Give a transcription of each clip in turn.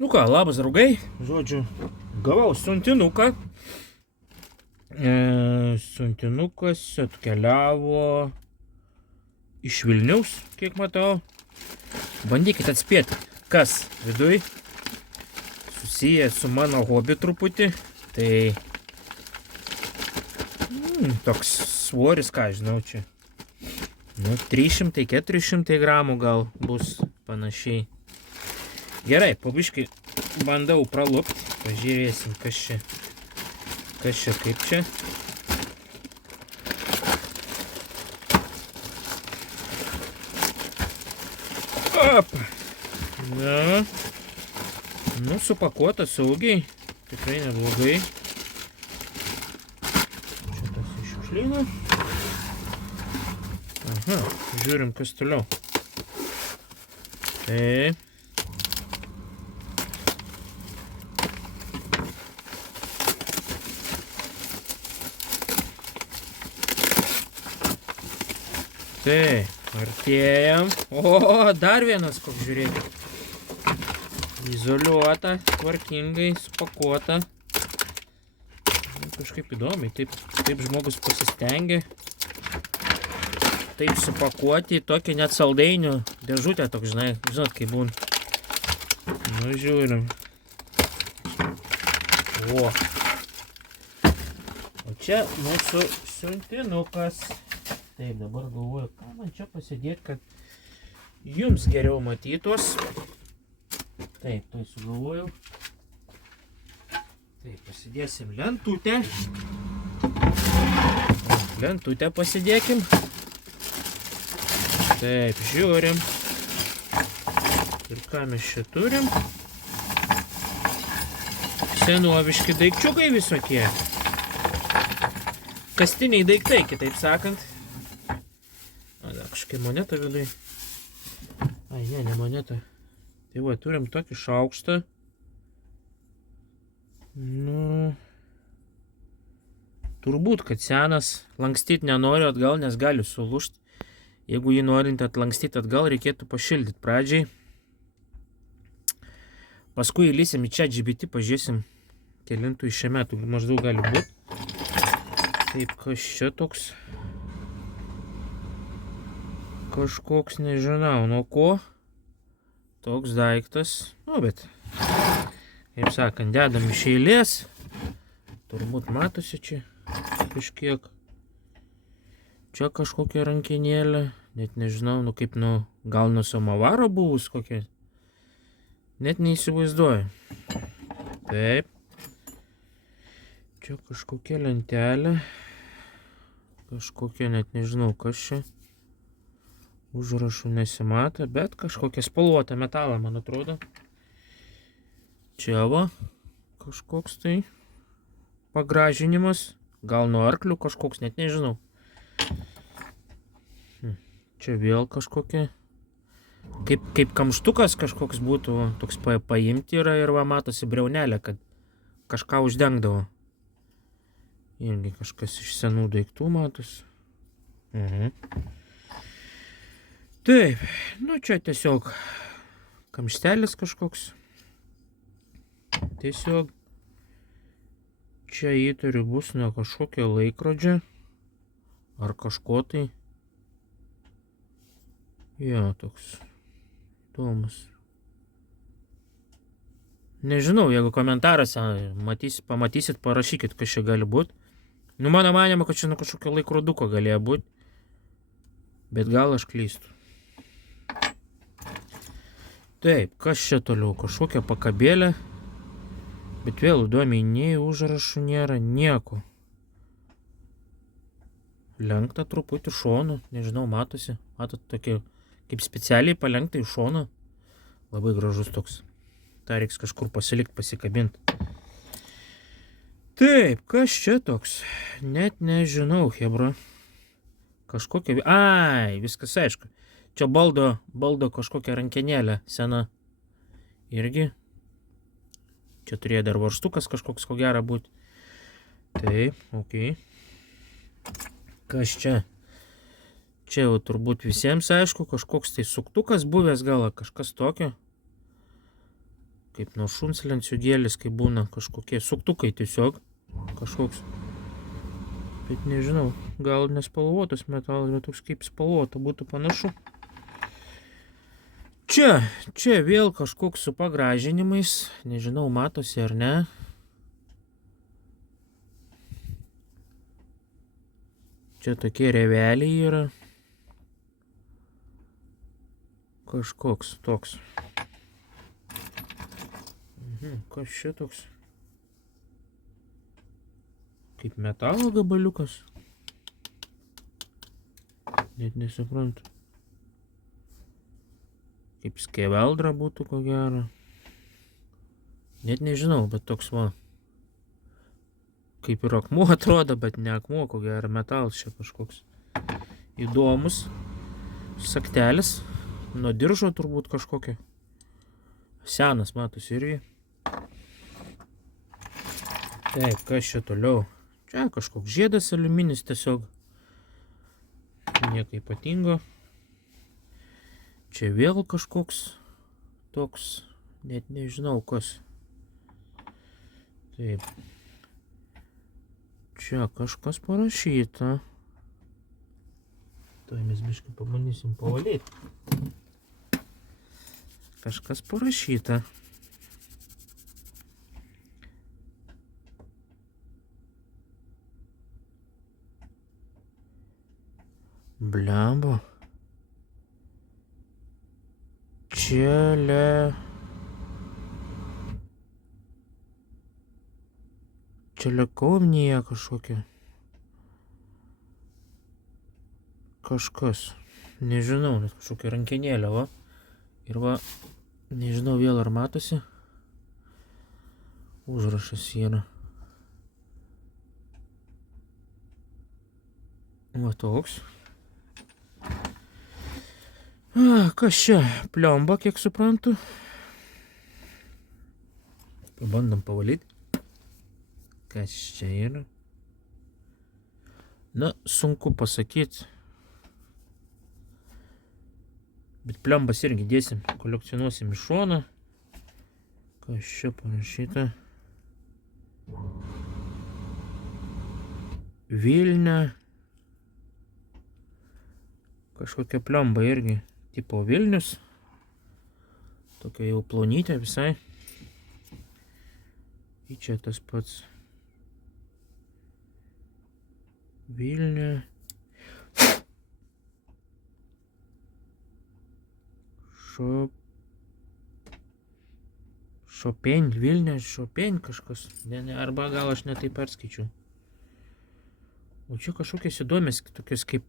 Nu ką, labas draugai, žodžiu, gavau siuntinuką. Siuntinukas atkeliavo iš Vilniaus, kiek matau. Bandykite atspėti, kas viduj susiję su mano hobi truputį. Tai toks svoris, ką žinau čia. Nu, 300-400 gramų gal bus panašiai. Gerai, pabiškai bandau pralupti. Pažiūrėsim, kas čia, kaip čia. Opa. Na. Nu, supakuota saugiai. Tikrai neblogai. Čia tas iššiukšlyna. Aha, žiūrim, kas toliau. Taip. Tai, artėjam. O, dar vienas, koks žiūrėkit. Izoliuota, tvarkingai, supakuota. Kažkaip įdomiai, taip žmogus pasistengė. Taip supakuoti, tokį net saldainių dėžutę, toks, žinot, kaip būn. Nu, žiūrim. O. O čia mūsų siuntinukas. Taip, dabar galvoju, ką man čia pasidėti, kad jums geriau matytos. Taip, tai sugalvojau. Taip, pasidėsim lentutę. Lentutę pasidėkim. Taip, žiūrim. Ir ką mes čia turim? Senoviški daikčiukai visokie. Kastiniai daiktai, kitaip sakant. Kažkokia moneta vidai. Ai, ne moneta. Tai va, turim tokį šaukštą. Nu, turbūt, kad senas. Lankstyti nenoriu atgal, nes gali sulūžti. Jeigu jį norint atlankstyti atgal, reikėtų pašildyti pradžiai. Paskui įlysim į ChatGPT, pažiūrėsim, kelintų iš šiame metų maždaug gali būti. Taip, kas čia toks? Kažkoks, nežinau, nuo ko. Toks daiktas. Nu, bet, kaip sakant, dedam iš eilės. Turbūt matosi čia kažkiek. Čia kažkokia rankinėlė. Net nežinau, nu kaip, gal nuo samovaro buvus kokia. Net neįsivaizduoju. Taip. Čia kažkokia lentelė. Kažkokia, net nežinau, kas čia. Užrašų nesimato, bet kažkokia spalvota metalą, man atrodo. Čia va, kažkoks tai pagražinimas. Gal nuo arklių kažkoks, net nežinau. Čia vėl kažkokia. Kaip kamštukas kažkoks būtų, toks paimti yra ir va matosi briaunelė, kad kažką uždengdavo. Irgi kažkas iš senų daiktų matosi. Taip, nu čia tiesiog kamštelis kažkoks. Tiesiog čia įtariu bus nuo kažkokio laikrodžio ar kažko tai. Jo, toks įdomus. Nežinau, jeigu komentaruose pamatysit, parašykit, kas čia gali būti. Nu, mano manimo, kad čia nuo kažkokio laikroduko galėjo būti. Bet gal aš klystu. Taip, kas čia toliau? Kažkokia pakabėlė. Bet vėl įdomiai, nei užrašų nėra, nieko. Lenkta truputį šonu, nežinau, matosi. Matot, tokia, kaip specialiai palenkta į šoną. Labai gražus toks. Ta reiks kažkur pasilikti, pasikabinti. Taip, kas čia toks? Net nežinau, hebra. Kažkokia... Ai, viskas aišku. Čia baldo kažkokia rankenėlė sena. Irgi. Čia turėjo dar varžtukas kažkoks, ko gera būti. Taip, okei. Kas čia? Čia jau turbūt visiems aišku, kažkoks tai suktukas buvęs gal, kažkas tokio. kaip nuo šuns lenciūgėlis, kai būna kažkokie suktukai tiesiog, kažkoks. Bet nežinau, gal nespalvotas metalas, bet toks kaip spalvota būtų panašu. Čia vėl kažkoks su pagražinimais, nežinau, matosi ar ne. Čia tokie reveliai yra. Kažkoks toks. Kas čia toks? Kaip metalo gabaliukas. Net nesuprantu. Kaip skeveldra būtų ko gero. Net nežinau, bet toks va. Kaip ir akmuo atrodo, bet ne akmuo, ko gero metalas čia kažkoks. Įdomus. Saktelis. Nuo diržo turbūt kažkokia. Senas matosi irgi. Taip, kas čia toliau? Čia kažkoks žiedas aliuminis tiesiog. Nieko ypatingo. Čia vėl kažkoks toks, net nežinau kas. Taip. Čia kažkas parašyta. Tuoj mes biškai pabandysim pavalyti. Kažkas parašyta. Blemba. Čelekovnyje kažkokia. Kažkas. Nežinau, net kažkokia rankenėlė, va. Ir va, nežinau vėl ar matosi. Užrašas yra. Va toks. Kas čia? Pliomba, kiek suprantu. Pabandom pavalyti. Kas čia yra? Na, sunku pasakyti. Bet pliambas irgi dėsim, kolekcionuosim iš šoną. Kas čia parašyta? Vilnia. Kažkokia pliamba irgi. Tipo Vilnius. Tokia jau plonytė visai. Ir čia tas pats. Vilnia. Šopen, Vilnia, Šopen kažkas. Ne, arba gal aš netai perskaičiau. O čia kažkokios įdomios, tokios kaip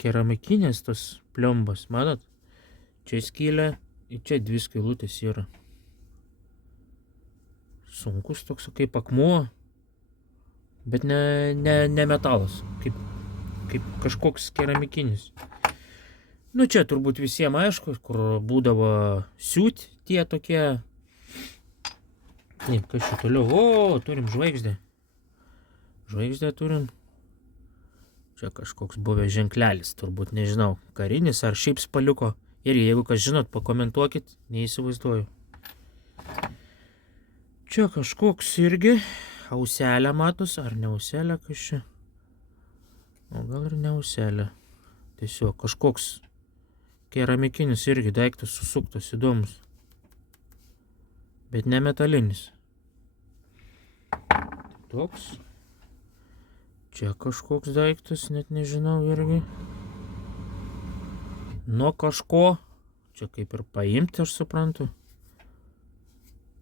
keramikinės tos pliombos, matot? Čia skylė, ir čia dvi skylutės yra. Sunkus toks kaip akmuo, bet ne metalas, kaip kažkoks keramikinis. Nu čia turbūt visiems aišku, kur būdavo siūt tie tokie. Taip, kas čia toliau? O, turim žvaigždę. Žvaigždę turim. Čia kažkoks buvęs ženklelis, turbūt nežinau, karinis ar šiaip spaliuko. Ir jeigu kas žinot, pakomentuokit, neįsivaizduoju. Čia kažkoks irgi auselė matos, ar ne auselė kas čia? O gal ir ne auselė. Tiesiog kažkoks keramikinis irgi daiktas susuktas įdomus. Bet ne metalinis. Toks. Čia kažkoks daiktas, net nežinau irgi. Nuo kažko. Čia kaip ir paimti, aš suprantu.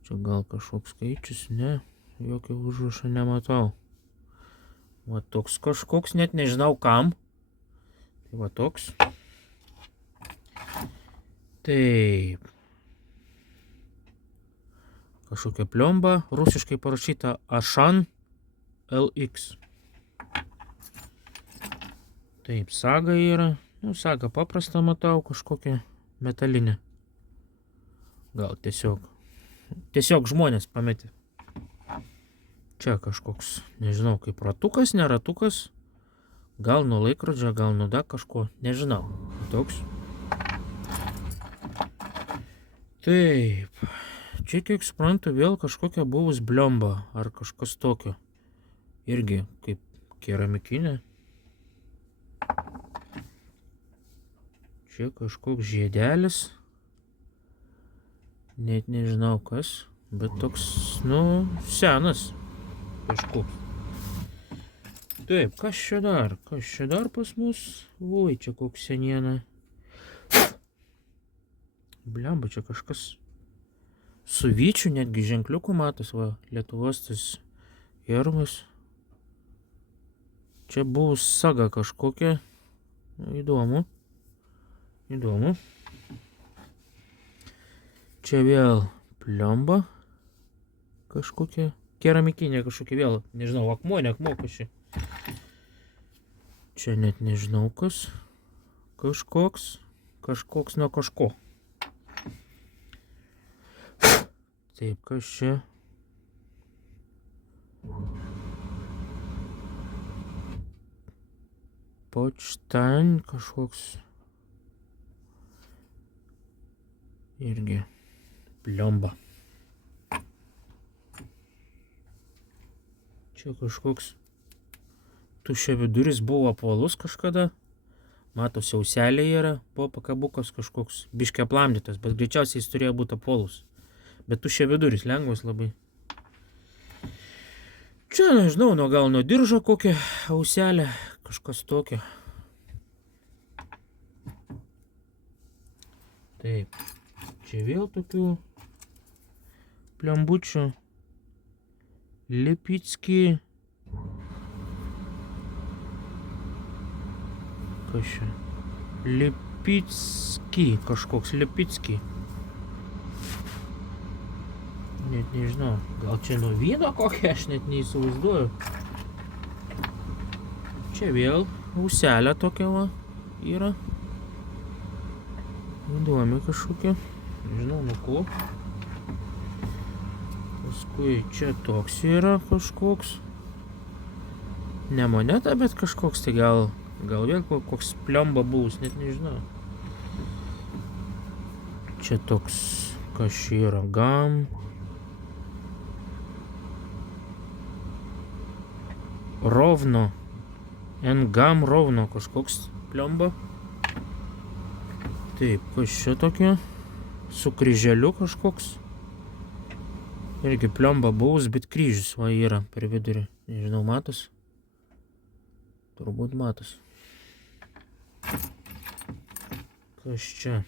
Čia gal kažkoks skaičius, ne. Jokio užrašo nematau. Va toks kažkoks, net nežinau kam. Tai va toks. Taip. Kažkokia pliomba. Rusiškai parašyta Ašan LX. Taip, saga yra. Nu, saga paprastą matau, kažkokią metalinę. Gal tiesiog žmonės pametė. Čia kažkoks, nežinau, kaip ratukas, ne ratukas. Gal nuo laikrodžio, gal nuo dar kažko, nežinau. Toks. Taip, Čia, kiek suprantu, vėl kažkokia buvus bliomba ar kažkas tokio. Irgi kaip keramikinė. Čia kažkoks žiedelis. Net nežinau kas, bet toks, senas kažkoks. Taip, kas čia dar? Kas čia dar pas mus? Oi, čia koks seniena. Blemba, čia kažkas su vyčiu, netgi ženkliukų matos, va, Lietuvos tas herbas. Čia buvo saga kažkokia. Įdomu. Įdomu. Čia vėl pliomba kažkokia. Keramikinė kažkokia vėl. Nežinau, akmuo, ne akmuo kažkai. Čia net nežinau kas. Kažkoks. Kažkoks nuo kažko. Taip, kas čia? Počtain kažkoks. Irgi pliomba. Čia kažkoks tuščiaviduris buvo apvalus kažkada. Matosi, auselė yra, buvo pakabukas kažkoks biškė aplamdytas, bet greičiausiai jis turėjo būti apvalus. Bet tuščiaviduris, lengvas labai. Čia, nežinau, gal nuo diržo kokią auselę, kažkas tokio. Taip, čia vėl tokių pliombučių. Lipicki. Kas čia? Lipicki, kažkoks Lipicki. Net nežinau, gal čia nuo vyno kokią, aš net neįsivaizduoju. Čia vėl auselė tokia va yra. Įdomi kažkokia, nežinau nuo ko. Paskui čia toks yra kažkoks. Ne moneta, bet kažkoks, tai gal vėl koks pliomba buvus, net nežinau. Čia toks, kas čia yra, gam. Rovno. N-gam rovno kažkoks pliomba. Taip, kas čia tokia? Su kryželiu kažkoks. Irgi pliomba buvus, bet kryžius va yra per vidurį. Nežinau, matos? Turbūt matos. Kas čia?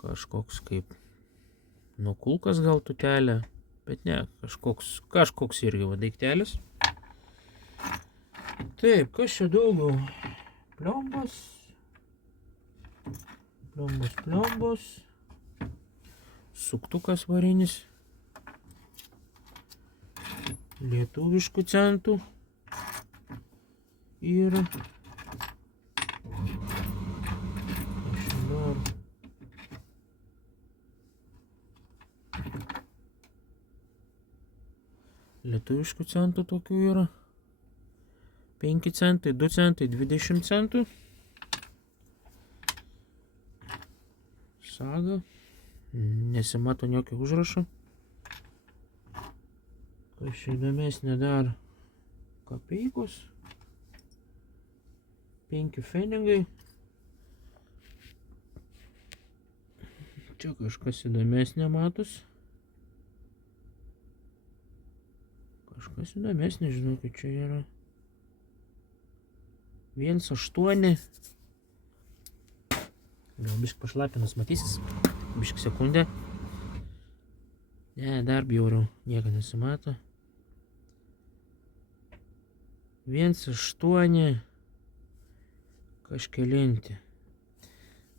Kažkoks kaip nukulkas gal tutelė. Bet ne, kažkoks irgi va daiktelis. Taip, kas čia daugiau? Pliombos. Pliombos. Suktukas varinis. Lietuviškų centų. Ir lietuviškų centų tokių yra. 5 centai, 2 centai, 20 centų. Saga. Nesimato jokio užrašo. Kas čia įdomesnė dar? Kapeikos. 5 pfenigai. Čia kažkas įdomesnė matos. Kažkas įdomesnė, žinau, kad čia yra 1,8. Gal bišk pašlapinus matysis. Bišk sekundę. Ne, dar bjauriau. Nieko nesimato. 1,8. Kažkelinti.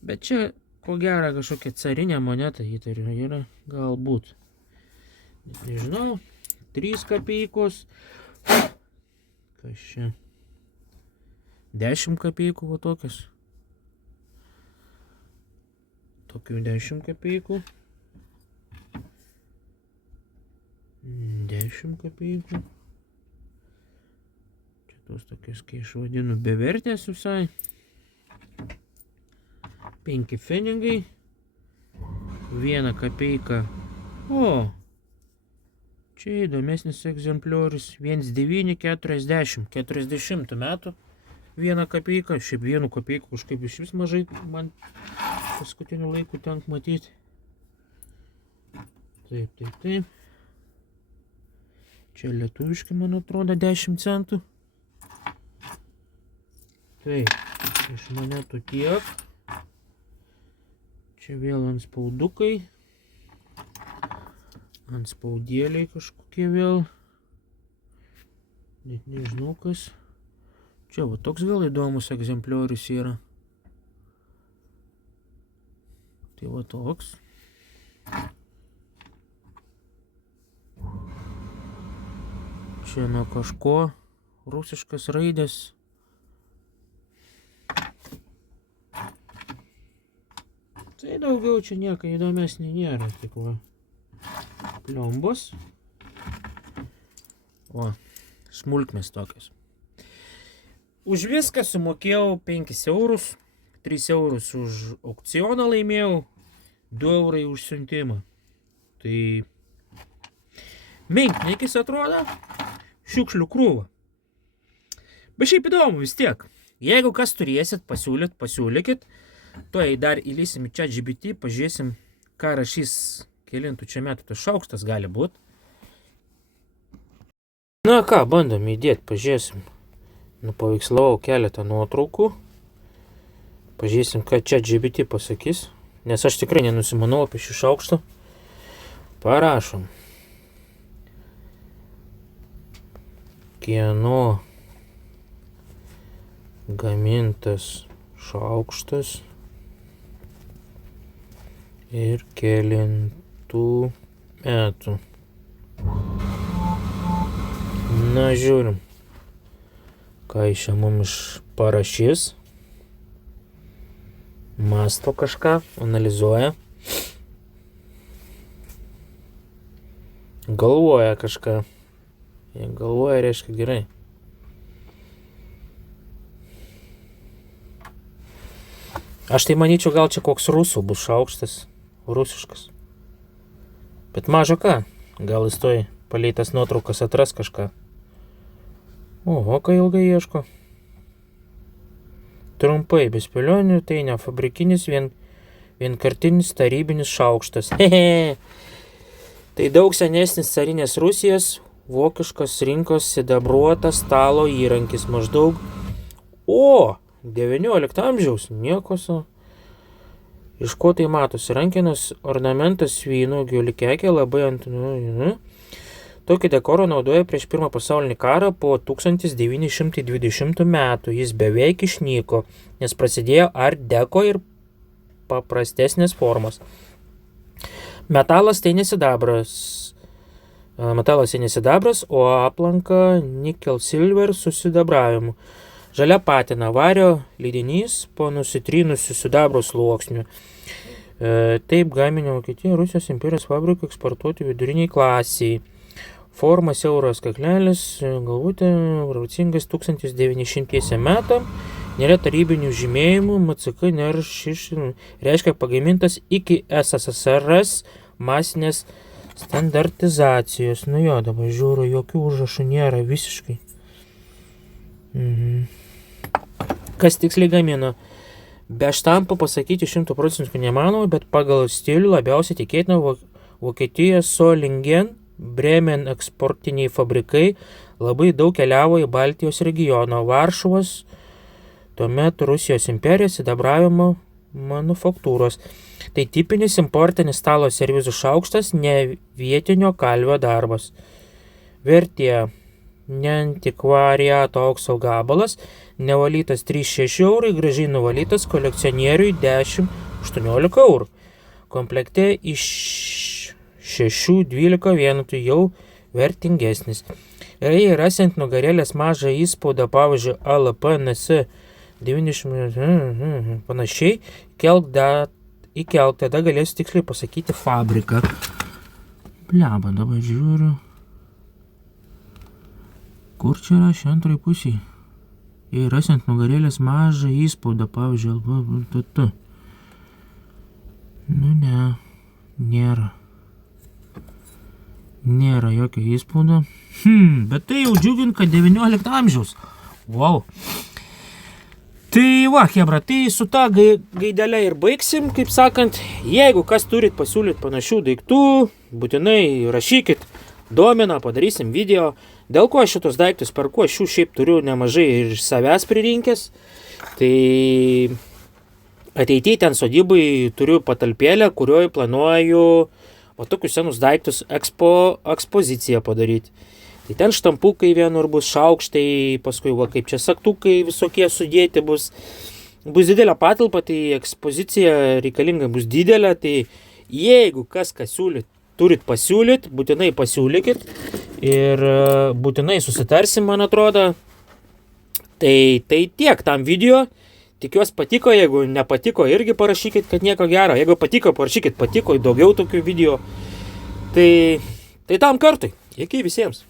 Bet čia, ko gero, kažkokia carinė moneta įtariu yra. Galbūt. Net nežinau. 3 kapeikos. Kas čia? 10 kapeikų, va tokios. Tokių 10 kapeikų. 10 kapeikų. Čia tos tokios, kai aš vadinu, bevertės visai. 5 pfenigai. 1 kapeika. O, čia įdomesnis egzempliorius. 1940. 40 metų. 1 kapeika. Šiaip 1 kapeiką kažkaip iš vis mažai man paskutiniu laiku tenka matyti. Taip. Čia lietuviški, man atrodo, 10 centų. Taip, iš monetų tiek. Čia vėl antspaudukai. Antspaudėliai kažkokie vėl. Net nežinau kas. Čia va toks vėl įdomus egzempliorius yra. Tai va toks. Čia nuo kažko rusiškas raidės. Tai daugiau čia nieko įdomesnė nėra, tik va pliombos. O, smulkmės tokios. Už viską sumokėjau 5 eurus, 3 eurus už aukcioną laimėjau, 2 eurai už siuntimą. Tai menkniekis atrodo, šiukšlių krūva. Bet šiaip įdomu vis tiek. Jeigu kas turėsit, pasiūlykit. Tuoj dar įlysim į ChatGPT, pažiūrėsim, ką rašys kelintų čia metų tas šaukštas gali būti. Na ką, bandom įdėti, pažiūrėsim. Nupaveikslavau keletą nuotraukų. Pažiūrėsim, ką ChatGPT pasakys. Nes aš tikrai nenusimanau apie šį šaukštą. Parašom. Kieno gamintas šaukštas ir kelintų metų. Na, žiūrim, ką iš čia mums parašys. Masto kažką, analizuoja. Galvoja kažką. Jei galvoja, reiškia gerai. Aš tai manyčiau, gal čia koks rusų bus šaukštas. Rusiškas. Bet mažo ką. Gal jis toj palei tas nuotraukas atras kažką. Oho, ką ilgai ieško. Trumpai, be spėlionių, tai ne fabrikinis, vienkartinis tarybinis šaukštas. Hehe. Tai daug senesnis carinės Rusijos vokiškos rinkos sidabruotas stalo įrankis maždaug. O, 19 amžiaus, nieko su. Iš ko tai matosi? Rankenos ornamentas vynuogių likekė labai ant... Tokį dekorą naudoja prieš Pirmą pasaulinį karą po 1920 metų. Jis beveik išnyko, nes prasidėjo art deko ir paprastesnės formos. Metalas tai nesidabras, o aplanka nikel silver su sidabravimu. Žalia patina, vario lydinys po nusitrynusiu sidabro sluoksniu. Taip gaminio Vokietija Rusijos imperijos fabrikų eksportuoti viduriniai klasiai. Forma siauras kaklelis, galvutė, raucingas 1900 metam, nėra tarybinių žymėjimų, MCK nėra reiškia pagamintas iki SSSRS masinės standartizacijos. Nu jo, dabar žiūriu, jokių užrašų nėra visiškai. Kas tiksliai gamino? Be štampo pasakyti 100% nemanau, bet pagal stilių labiausiai tikėtina Vokietijos Solingen, Bremen eksportiniai fabrikai labai daug keliavo į Baltijos regiono, Varšuvos, tuomet Rusijos imperijos sidabravimo manufaktūros. Tai tipinis importinis stalo servizų šaukštas, ne vietinio kalvio darbas. Vertė ne antikvariato aukso gabalas, nevalytas 3,6 eurai, gražiai nuvalytas kolekcionieriui 10-18 eurų. Komplekte iš 6-12 vienetų jau vertingesnis. Jei rasint nugarėlės mažą įspaudą, pavyzdžiui, ALP, NS 90 panašiai, įkelk, tada galėsiu tiksliai pasakyti fabriką. Bleba, dabar žiūriu. Kur čia rašė antrai pusiai? Jei rasint nugarėlės mažą įspaudą, pavyzdžiui, ALP, Nu ne, Nėra jokio įspūdo. Bet tai jau džiugint, kad 19 amžiaus. Wow. Tai va, chebra, tai su ta gaidelė ir baigsim, kaip sakant. Jeigu kas turit pasiūlyti panašių daiktų, būtinai rašykit, domina, padarysim video. Dėl ko aš šitos daiktus perku, aš jų šiaip turiu nemažai ir iš savęs pririnkęs. Tai ateityje ten sodybai turiu patalpėlę, kurioje planuoju o tokius senus daiktus ekspoziciją padaryti. Tai ten štampukai vienur bus, šaukštai, paskui va kaip čia saktukai visokie sudėti bus. Bus didelė patalpa, tai ekspozicija reikalinga bus didelė, tai jeigu kas siūlyt, turit pasiūlyt, būtinai pasiūlykit ir būtinai susitarsim, man atrodo. Tai tiek tam video. Tikiuosi patiko, jeigu nepatiko, irgi parašykit, kad nieko gero. Jeigu patiko, parašykit patiko, daugiau tokių video. Tai tam kartui. Iki visiems.